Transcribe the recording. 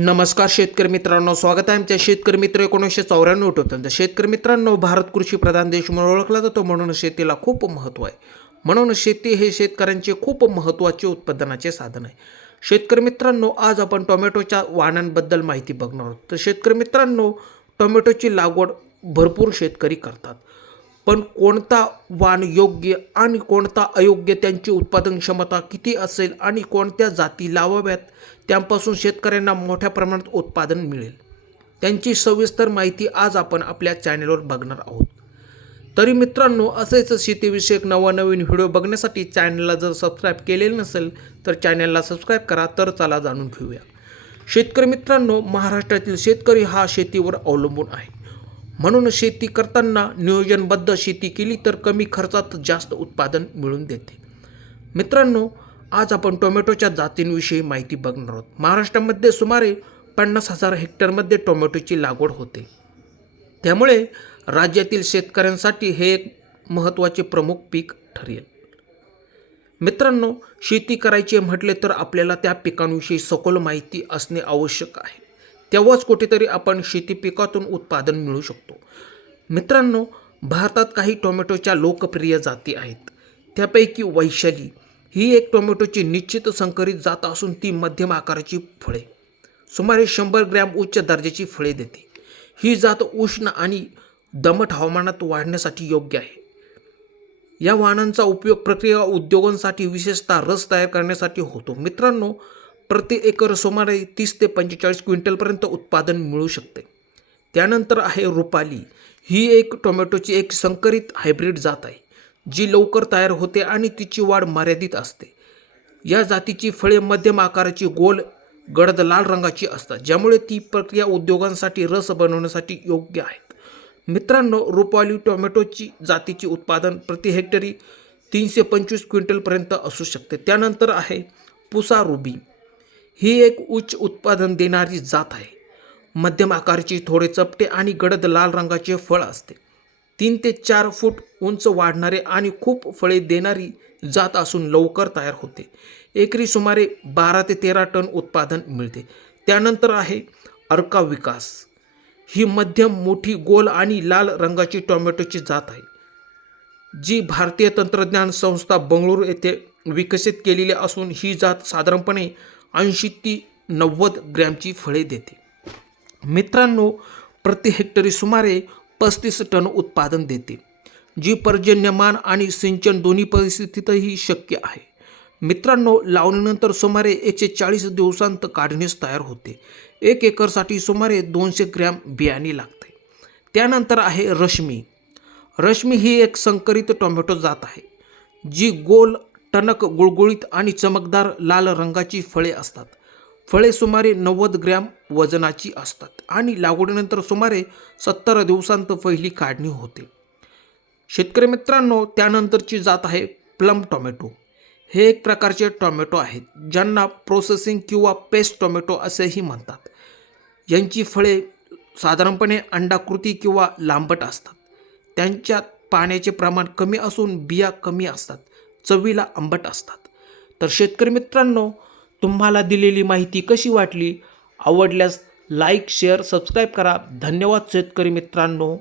नमस्कार शेतकरी मित्रांनो, स्वागत आहे आमच्या शेतकरी मित्र 1994 उठवतात. शेतकरी मित्रांनो, भारत कृषी प्रधान देश म्हणून ओळखला जातो, म्हणून शेतीला खूप महत्त्व आहे. म्हणून शेती हे शेतकऱ्यांचे खूप महत्त्वाचे उत्पादनाचे साधन आहे. शेतकरी मित्रांनो, आज आपण टोमॅटोच्या वाणांबद्दल माहिती बघणार आहोत. तर शेतकरी मित्रांनो, टोमॅटोची लागवड भरपूर शेतकरी करतात, पण कोणता वाण योग्य आणि कोणता अयोग्य, त्यांची उत्पादन क्षमता किती असेल आणि कोणत्या जाती लावाव्यात, त्यापासून शेतकऱ्यांना मोठ्या प्रमाणात उत्पादन मिळेल, त्यांची सविस्तर माहिती आज आपण आपल्या चॅनलवर बघणार आहोत. तरी मित्रांनो, असेच शेतीविषयक नवनवीन व्हिडिओ बघण्यासाठी चॅनलला जर सबस्क्राईब केलेले नसेल तर चॅनलला सबस्क्राईब करा. तर चला जाणून घेऊया. शेतकरी मित्रांनो, महाराष्ट्रातील शेतकरी हा शेतीवर अवलंबून आहे. म्हणून शेती करताना नियोजनबद्ध शेती केली तर कमी खर्चात जास्त उत्पादन मिळून देते. मित्रांनो, आज आपण टोमॅटोच्या जातींविषयी माहिती बघणार आहोत. महाराष्ट्रामध्ये सुमारे 50,000 हेक्टरमध्ये टोमॅटोची लागवड होते. त्यामुळे राज्यातील शेतकऱ्यांसाठी हे एक महत्त्वाचे प्रमुख पीक ठरेल. मित्रांनो, शेती करायचे म्हटले तर आपल्याला त्या पिकांविषयी सखोल माहिती असणे आवश्यक आहे. तेव्हाच कुठेतरी आपण शेती पिकातून उत्पादन मिळू शकतो. मित्रांनो, भारतात काही टोमॅटोच्या लोकप्रिय जाती आहेत. त्यापैकी वैशाली ही एक टोमॅटोची निश्चित संकरित जात असून ती मध्यम आकाराची फळे, सुमारे 100 ग्रॅम उच्च दर्जाची फळे देते. ही जात उष्ण आणि दमट हवामानात वाढण्यासाठी योग्य आहे. या वाणांचा उपयोग प्रक्रिया उद्योगांसाठी, विशेषतः रस तयार करण्यासाठी होतो. मित्रांनो, प्रति एकर सुमारे 30 ते 45 क्विंटलपर्यंत उत्पादन मिळू शकते. त्यानंतर आहे रुपाली. ही एक टोमॅटोची एक संकरित हायब्रिड जात आहे, जी लवकर तयार होते आणि तिची वाढ मर्यादित असते. या जातीची फळे मध्यम आकाराची, गोल, गडद लाल रंगाची असतात, ज्यामुळे ती प्रक्रिया उद्योगांसाठी, रस बनवण्यासाठी योग्य आहेत. मित्रांनो, रुपाली टोमॅटोची जातीचे उत्पादन प्रति हेक्टरी 325 क्विंटलपर्यंत असू शकते. त्यानंतर आहे पुसा रुबी. ही एक उच्च उत्पादन देणारी जात आहे. मध्यम आकाराची, थोडे चपटे आणि गडद लाल रंगाचे फळ असते. 3 ते 4 फूट उंच वाढणारे आणि खूप फळे देणारी जात असून लवकर तयार होते. एकरी सुमारे 12 ते 13 टन उत्पादन मिळते. त्यानंतर आहे अर्का विकास. ही मध्यम, मोठी, गोल आणि लाल रंगाची टोमॅटोची जात आहे, जी भारतीय तंत्रज्ञान संस्था बंगळुरू येथे विकसित केलेली असून ही जात साधारणपणे 80 ते 90 ग्रॅमची फळे देते. मित्रांनो, प्रति हेक्टरी सुमारे 35 टन उत्पादन देते, जी पर्जन्यमान आणि सिंचन दोन्ही परिस्थितीतही शक्य आहे. मित्रांनो, लावणीनंतर सुमारे 140 दिवसांत काढणीस तयार होते. 1 एकरसाठी सुमारे 200 ग्रॅम बियाणे लागते. त्यानंतर आहे रश्मी. रश्मी ही एक संकरित टोमॅटो जात आहे, जी गोल, टणक, गुळगुळीत आणि चमकदार लाल रंगाची फळे असतात. फळे सुमारे 90 ग्रॅम वजनाची असतात आणि लागवडीनंतर सुमारे 70 दिवसांत पहिली काढणी होते. शेतकरी मित्रांनो, त्यानंतरची जात आहे प्लम टोमॅटो. हे एक प्रकारचे टोमॅटो आहेत, ज्यांना प्रोसेसिंग किंवा पेस्ट टोमॅटो असेही म्हणतात. यांची फळे साधारणपणे अंडाकृती किंवा लांबट असतात. त्यांच्यात पाण्याचे प्रमाण कमी असून बिया कमी असतात. चवीला आंबट असतात. तर शेतकरी मित्रांनो, तुम्हाला दिलेली माहिती कशी वाटली? आवडल्यास लाईक, शेअर, सबस्क्राईब करा. धन्यवाद शेतकरी मित्रांनो.